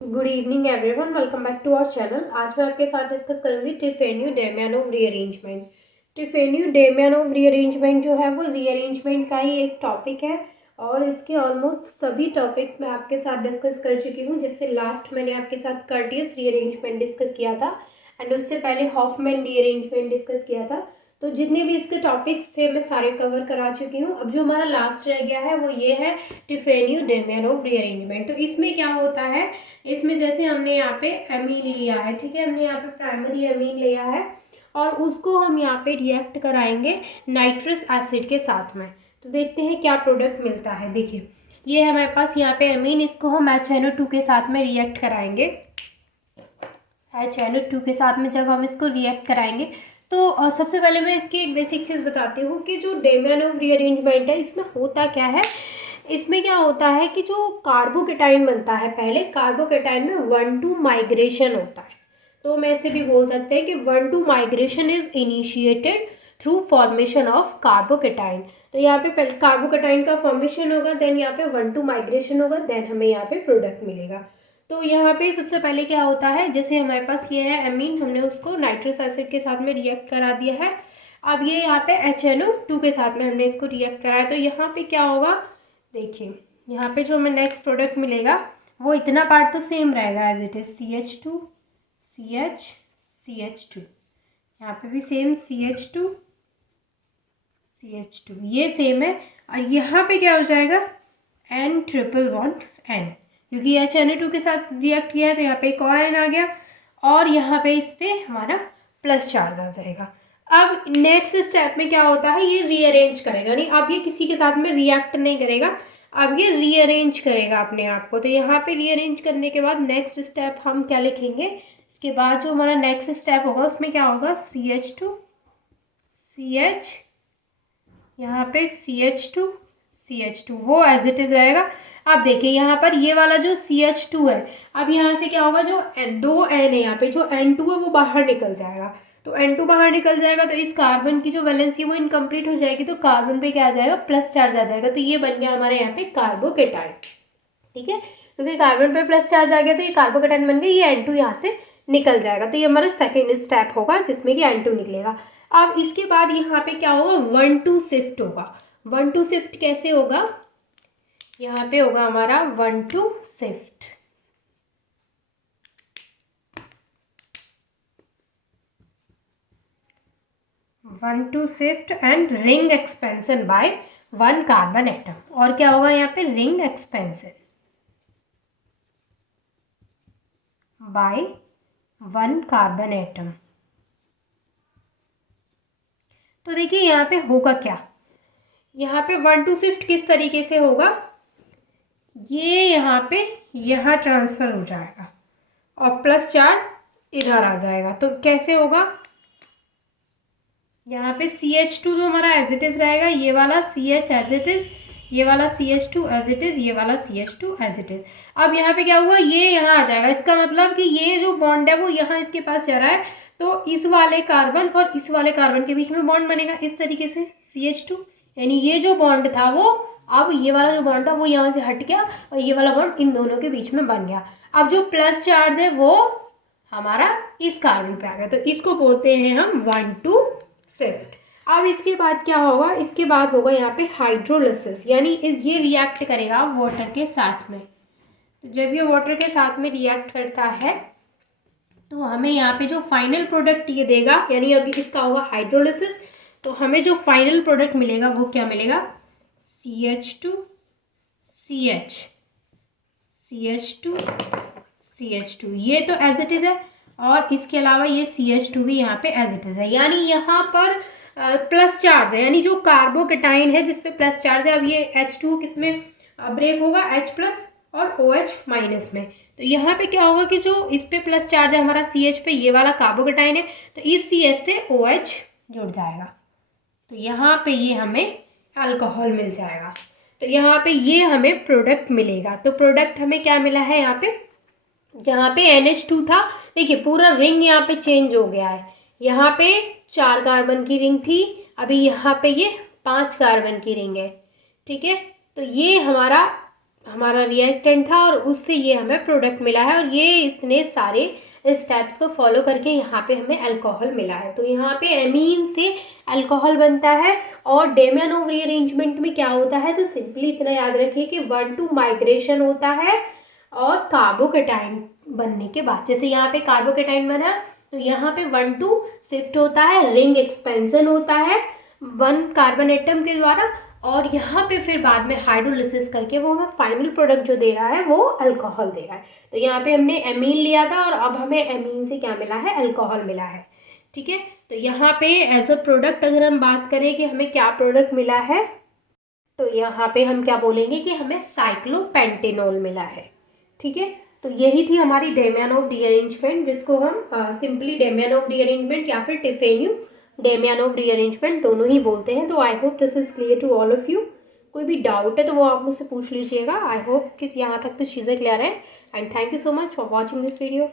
Good evening everyone, welcome back to our channel. आज मैं आपके साथ डिस्कस करूंगी टिफेन्यू-डेमियानोव रीअरेंजमेंट। टिफेन्यू-डेमियानोव रीअरेंजमेंट जो है वो रीअरेंजमेंट का ही एक टॉपिक है और इसके ऑलमोस्ट सभी टॉपिक मैं आपके साथ डिस्कस कर चुकी हूँ। जैसे लास्ट मैंने आपके साथ कर्टियस रीअरेंजमेंट डिस्कस किया था एंड उससे पहले हॉफमैन रीअरेंजमेंट डिस्कस किया था। तो जितने भी इसके टॉपिक्स थे मैं सारे कवर करा चुकी हूँ। अब जो हमारा लास्ट रह गया है वो ये है टिफेन्यू-डेमियानोव रीअरेंजमेंट। तो इसमें क्या होता है, इसमें जैसे हमने यहाँ पे एमीन लिया है, ठीक है, हमने यहाँ पे प्राइमरी एमीन लिया है और उसको हम यहाँ पे रिएक्ट कराएंगे नाइट्रस एसिड के साथ में। तो देखते हैं क्या प्रोडक्ट मिलता है। देखिए ये है हमारे पास यहाँ पे एमीन, इसको हम HNO2 के साथ में रिएक्ट कराएंगे। HNO2 के साथ में जब हम इसको रिएक्ट कराएंगे तो सबसे पहले मैं इसकी एक बेसिक चीज़ बताती हूँ कि जो डेमियानोव रीअरेंजमेंट है इसमें होता क्या है। इसमें क्या होता है कि जो कार्बोकेटाइन बनता है, पहले कार्बोकेटाइन में 1-2 माइग्रेशन होता है। तो हम ऐसे भी बोल सकते हैं कि 1-2 migration is initiated through formation of carbocation. तो यहाँ पे कार्बोकेटाइन का फॉर्मेशन होगा, देन यहाँ पे 1-2 माइग्रेशन होगा, देन हमें यहाँ पे प्रोडक्ट मिलेगा। तो यहाँ पे सबसे पहले क्या होता है, जैसे हमारे पास ये है एमीन, हमने उसको नाइट्रस एसिड के साथ में रिएक्ट करा दिया है। अब ये यहाँ पे HNO2 के साथ में हमने इसको रिएक्ट कराया, तो यहाँ पे क्या होगा, देखिए यहाँ पे जो हमें नेक्स्ट प्रोडक्ट मिलेगा वो इतना पार्ट तो सेम रहेगा as it is CH2 CH CH2, यहाँ पे भी सेम CH2 CH2, ये सेम है। और यहाँ पे क्या हो जाएगा N ट्रिपल बॉन्ड N, क्योंकि HNO2 के साथ रिएक्ट किया है तो यहाँ पे एक और N आ गया और यहाँ पे इस पे हमारा प्लस चार्ज आ जाएगा। अब नेक्स्ट स्टेप में क्या होता है, ये रीअरेंज करेगा, नहीं अब ये किसी के साथ में रिएक्ट नहीं करेगा, अब ये रीअरेंज करेगा अपने आप को। तो यहाँ पे रीअरेंज करने के बाद नेक्स्ट स्टेप हम क्या लिखेंगे, इसके बाद जो हमारा नेक्स्ट स्टेप होगा उसमें क्या होगा CH2 CH, यहाँ पे CH2 वो एज इट इज रहेगा। अब देखिए यहाँ पर ये वाला जो CH2 है, अब यहाँ से क्या होगा, जो दो N है यहाँ पे, जो N2 है वो बाहर निकल जाएगा। तो N2 बाहर निकल जाएगा तो इस कार्बन की जो वैलेंसी वो इनकम्प्लीट हो जाएगी, तो कार्बन पे क्या आ जाएगा, प्लस चार्ज आ जाएगा। तो ये बन गया हमारे यहाँ पे कार्बोकेटाइन, ठीक है, क्योंकि कार्बन पे प्लस चार्ज आ गया तो ये कार्बोकेटाइन बन गया, ये N2 यहाँ से निकल जाएगा। तो ये हमारा सेकेंड स्टेप होगा जिसमें कि N2 निकलेगा। अब इसके बाद यहाँ पे क्या होगा, 1-2 शिफ्ट होगा। 1-2 शिफ्ट कैसे होगा, यहाँ पे होगा हमारा 1-2 shift. One two shift and ring expansion by 1 carbon atom. और क्या होगा यहाँ पे, ring expansion by 1 carbon atom. तो देखिए यहाँ पे होगा क्या, यहाँ पे 1-2 शिफ्ट किस तरीके से होगा, ये यहाँ पे यहाँ ट्रांसफर हो जाएगा और प्लस चार्ज इधर आ जाएगा। तो कैसे होगा, यहाँ पे CH2 जो हमारा एज इट इज रहेगा, ये वाला CH एज इट इज, ये वाला CH2 एज इट इज, ये वाला CH2 एज इट इज। अब यहाँ पे क्या हुआ, ये यहाँ आ जाएगा, इसका मतलब कि ये जो बॉन्ड है वो यहाँ इसके पास जा रहा है, तो इस वाले कार्बन और इस वाले कार्बन के बीच में बॉन्ड बनेगा इस तरीके से CH2, यानी ये जो बॉन्ड था वो, अब ये वाला जो बॉन्ड था वो यहाँ से हट गया और ये वाला बॉन्ड इन दोनों के बीच में बन गया। अब जो प्लस चार्ज है वो हमारा इस कार्बन पे आ गया, तो इसको बोलते हैं हम 1-2 शिफ्ट। अब इसके बाद क्या होगा, इसके बाद होगा यहाँ पे हाइड्रोलिसिस, यानी ये रिएक्ट करेगा वाटर के साथ में। तो जब ये वाटर के साथ में रिएक्ट करता है तो हमें यहाँ पे जो फाइनल प्रोडक्ट ये देगा, यानी अभी इसका होगा हाइड्रोलिसिस, तो हमें जो फाइनल प्रोडक्ट मिलेगा वो क्या मिलेगा, CH2 CH CH2 CH2, ये तो एज इट इज है और इसके अलावा ये CH2 भी यहाँ पे एज इट इज है, यानी यहाँ पर प्लस चार्ज है, यानी जो कार्बोकेटाइन है जिसपे प्लस चार्ज है, अब ये H2 किसमें ब्रेक होगा, H प्लस और OH माइनस में। तो यहाँ पे क्या होगा कि जो इस पे प्लस चार्ज है हमारा CH पे, ये वाला कार्बोकेटाइन है, तो इस CH से OH जुड़ जाएगा, तो यहाँ पे ये हमें अल्कोहल मिल जाएगा। तो यहाँ पे ये हमें प्रोडक्ट मिलेगा। तो प्रोडक्ट हमें क्या मिला है, यहाँ पे जहाँ पे NH2 था, देखिए पूरा रिंग यहाँ पे चेंज हो गया है, यहाँ पे 4 कार्बन की रिंग थी, अभी यहाँ पे ये 5 कार्बन की रिंग है, ठीक है। तो ये हमारा हमारा रिएक्टेंट था और उससे ये हमें प्रोडक्ट मिला है, और ये इतने सारे स्टेप्स को फॉलो करके यहाँ पे हमें अल्कोहल मिला है। तो यहाँ पे एमीन से अल्कोहल बनता है। और डेमियानोव रीअरेंजमेंट में क्या होता है, तो सिंपली इतना याद रखिए कि 1 to माइग्रेशन होता है, और कार्बोकेटाइन बनने के बाद, जैसे यहाँ पे कार्बोकेटाइन बना तो यहाँ पे 1 to शिफ्ट होता है, रिंग एक्सपेंशन होता है 1 कार्बन एटम के द्वारा, और यहाँ पे फिर बाद में हाइड्रोलिसिस करके वो हमें फाइनल प्रोडक्ट जो दे रहा है वो अल्कोहल दे रहा है। तो यहाँ पे हमने एमीन लिया था और अब हमें एमीन से क्या मिला है, अल्कोहल मिला है। ठीक है, तो यहाँ पे एज अ प्रोडक्ट अगर हम बात करें कि हमें क्या प्रोडक्ट मिला है, तो यहाँ पे हम क्या बोलेंगे कि हमें साइक्लोपेंटेनॉल मिला है। ठीक है, तो यही थी हमारी डेमियानोव रीअरेंजमेंट, जिसको हम सिंपली डेमियानोव रीअरेंजमेंट या फिर टिफेन्यू डेमियानोव रीअरेंजमेंट दोनों ही बोलते हैं। तो I hope this is clear to all of you. कोई भी डाउट है तो वो आप मुझसे पूछ लीजिएगा। आई होप कि यहाँ तक तो चीज़ें क्लियर है। And thank you so much for watching this video.